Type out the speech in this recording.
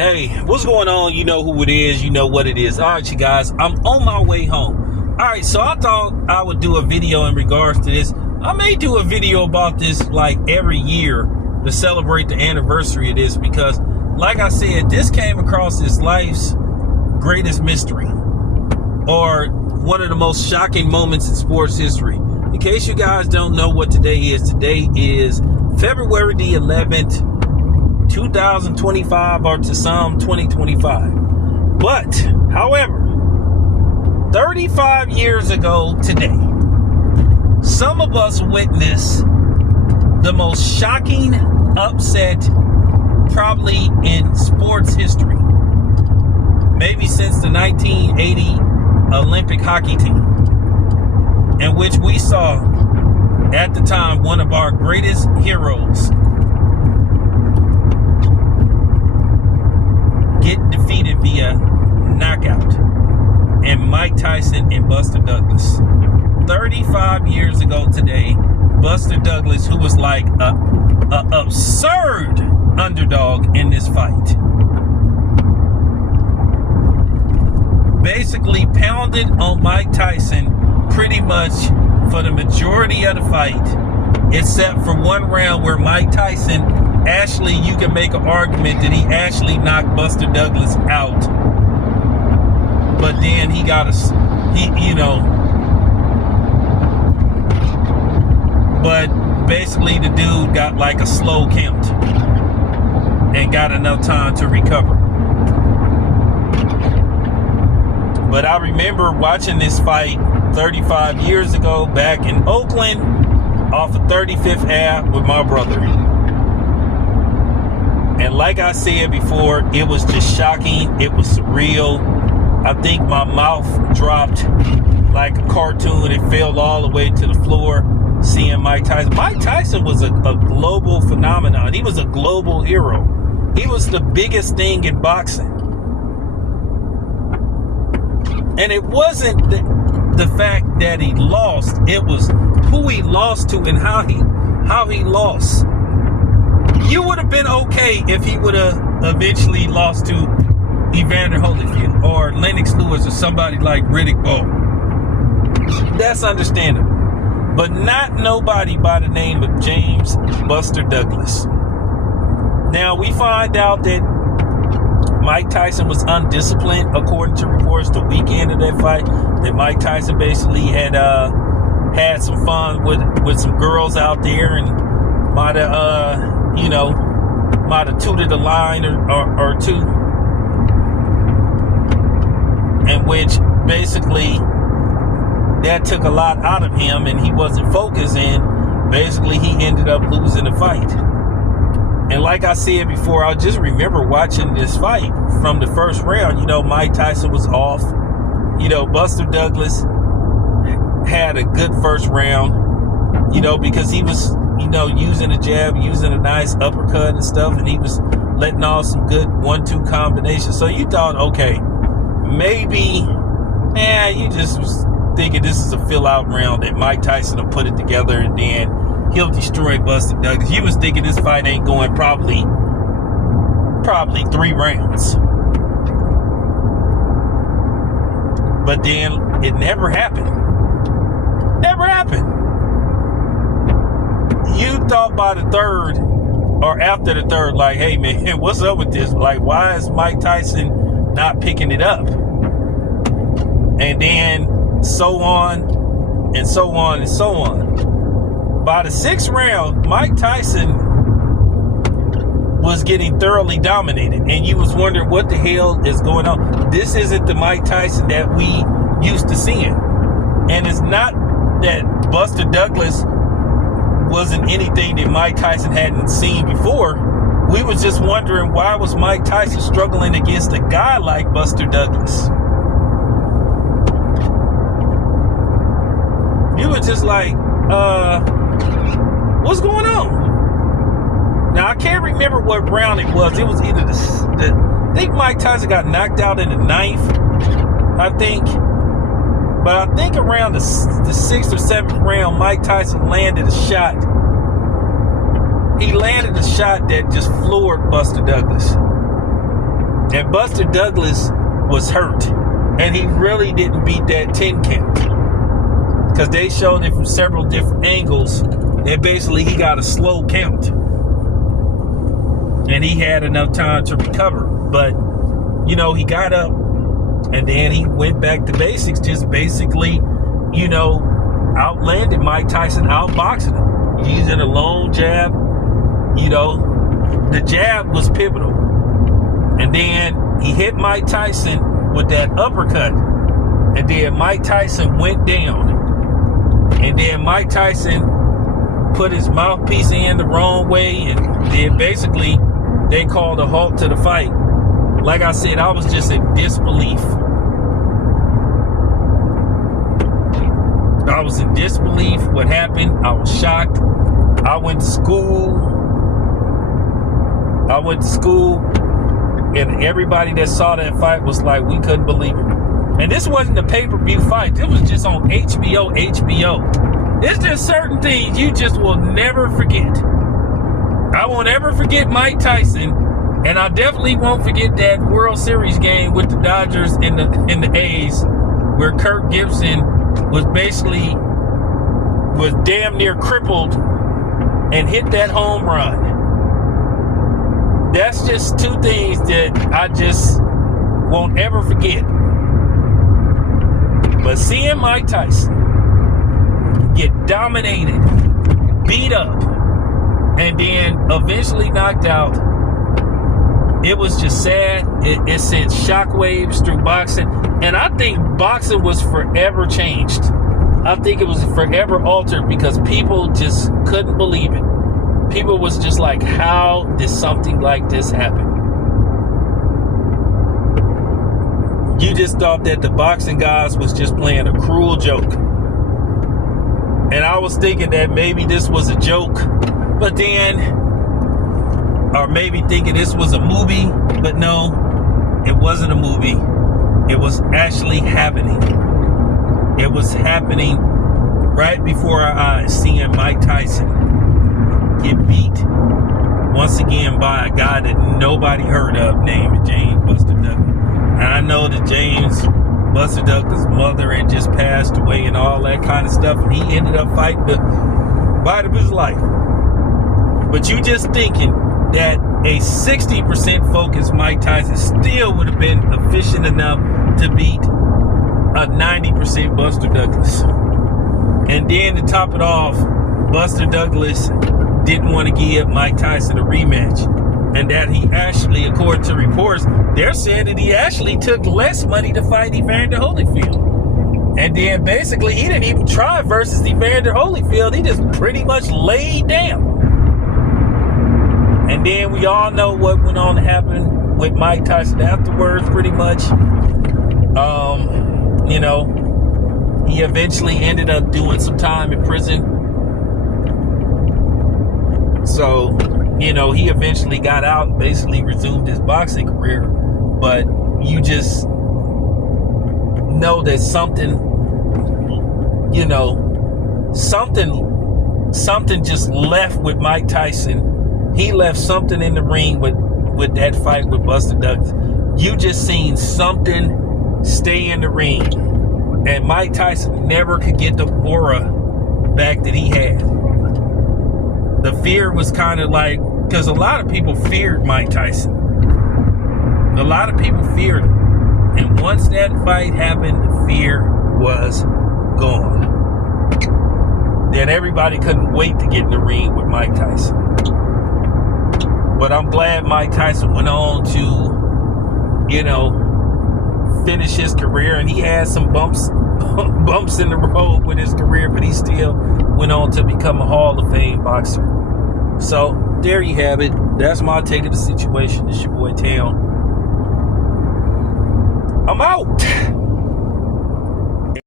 Hey, what's going on? You know who it is. You know what it is. All right, you guys, I'm on my way home. All right, so I thought I would do a video in regards to this. I may do a video about this like every year to celebrate the anniversary of this because, like I said, this came across as life's greatest mystery or one of the most shocking moments in sports history. In case you guys don't know what today is February the 11th, 2025, or to some 2025. But, however, 35 years ago today, some of us witnessed the most shocking upset probably in sports history. Maybe since the 1980 Olympic hockey team, in which we saw, at the time, one of our greatest heroes get defeated via knockout, and Mike Tyson and Buster Douglas. 35 years ago today, Buster Douglas, who was like a absurd underdog in this fight, basically pounded on Mike Tyson pretty much for the majority of the fight, except for one round where Mike Tyson actually, you can make an argument that he actually knocked Buster Douglas out, but then he got but basically the dude got like a slow count and got enough time to recover. But I remember watching this fight 35 years ago back in Oakland off of 35th Ave with my brother. And like I said before, it was just shocking. It was surreal. I think my mouth dropped like a cartoon. It fell all the way to the floor seeing Mike Tyson. Mike Tyson was a global phenomenon. He was a global hero. He was the biggest thing in boxing. And it wasn't the fact that he lost. It was who he lost to and how he lost. You would have been okay if he would have eventually lost to Evander Holyfield or Lennox Lewis or somebody like Riddick Bowe. That's understandable. But not nobody by the name of James Buster Douglas. Now, we find out that Mike Tyson was undisciplined, according to reports, the weekend of that fight. That Mike Tyson basically had some fun with some girls out there and might have tooted a line or two, in which basically that took a lot out of him and he wasn't focused, and basically he ended up losing the fight. And like I said before, I just remember watching this fight from the first round. Mike Tyson was off. Buster Douglas had a good first round, because he was using a jab, using a nice uppercut and stuff, and he was letting off some good 1-2 combinations. So you thought, okay, maybe, you just was thinking this is a fill-out round that Mike Tyson will put it together and then he'll destroy Buster Douglas. You was thinking this fight ain't going probably 3 rounds. But then it never happened. Never happened. You thought by the third or after the third, like, hey man, what's up with this? Like, why is Mike Tyson not picking it up? And then so on and so on and so on. By the 6th round, Mike Tyson was getting thoroughly dominated, and you was wondering what the hell is going on. This isn't the Mike Tyson that we used to seeing. And it's not that Buster Douglas wasn't anything that Mike Tyson hadn't seen before. We was just wondering, why was Mike Tyson struggling against a guy like Buster Douglas? You were just like, what's going on? Now, I can't remember what round it was. It was either I think Mike Tyson got knocked out in the 9th, I think. But I think around the 6th or 7th round, Mike Tyson landed a shot. He landed a shot that just floored Buster Douglas. And Buster Douglas was hurt. And he really didn't beat that 10 count. Because they showed it from several different angles. And basically he got a slow count. And he had enough time to recover. But, you know, he got up. And then he went back to basics. Just basically, you know, outlanded Mike Tyson, outboxing him. Using a long jab. You know, the jab was pivotal. And then he hit Mike Tyson with that uppercut. And then Mike Tyson went down. And then Mike Tyson put his mouthpiece in the wrong way. And then basically they called a halt to the fight. Like I said, I was just in disbelief. I was in disbelief what happened. I was shocked. I went to school. And everybody that saw that fight was like, we couldn't believe it. And this wasn't a pay-per-view fight. This was just on HBO. It's just certain things you just will never forget. I won't ever forget Mike Tyson, and I definitely won't forget that World Series game with the Dodgers and the A's, where Kirk Gibson was damn near crippled and hit that home run. That's just two things that I just won't ever forget. But seeing Mike Tyson get dominated, beat up, and then eventually knocked out, it was just sad. It sent shockwaves through boxing. And I think boxing was forever changed. I think it was forever altered because people just couldn't believe it. People was just like, how did something like this happen? You just thought that the boxing guys was just playing a cruel joke. And I was thinking that maybe this was a joke, but then, or maybe thinking this was a movie, but no, it wasn't a movie. It was actually happening. It was happening right before our eyes, seeing Mike Tyson get beat once again by a guy that nobody heard of named James Buster Douglas. And I know that James Buster Douglas' mother had just passed away and all that kind of stuff, and he ended up fighting the fight of his life. But you just thinking that a 60% focused Mike Tyson still would have been efficient enough to beat a 90% Buster Douglas. And then to top it off, Buster Douglas didn't want to give Mike Tyson a rematch. And that he actually, according to reports, they're saying that he actually took less money to fight Evander Holyfield. And then basically he didn't even try versus Evander Holyfield. He just pretty much laid down. And then we all know what went on to happen with Mike Tyson afterwards, pretty much. You know, he eventually ended up doing some time in prison. So, you know, he eventually got out and basically resumed his boxing career. But you just know that something, you know, something just left with Mike Tyson. He left something in the ring with that fight with Buster Douglas. You just seen something stay in the ring. And Mike Tyson never could get the aura back that he had. The fear was kind of like, because a lot of people feared Mike Tyson. A lot of people feared him. And once that fight happened, the fear was gone. Then everybody couldn't wait to get in the ring with Mike Tyson. But I'm glad Mike Tyson went on to, you know, finish his career. And he had some bumps in the road with his career, but he still went on to become a Hall of Fame boxer. So there you have it. That's my take of the situation. It's your boy Town. I'm out.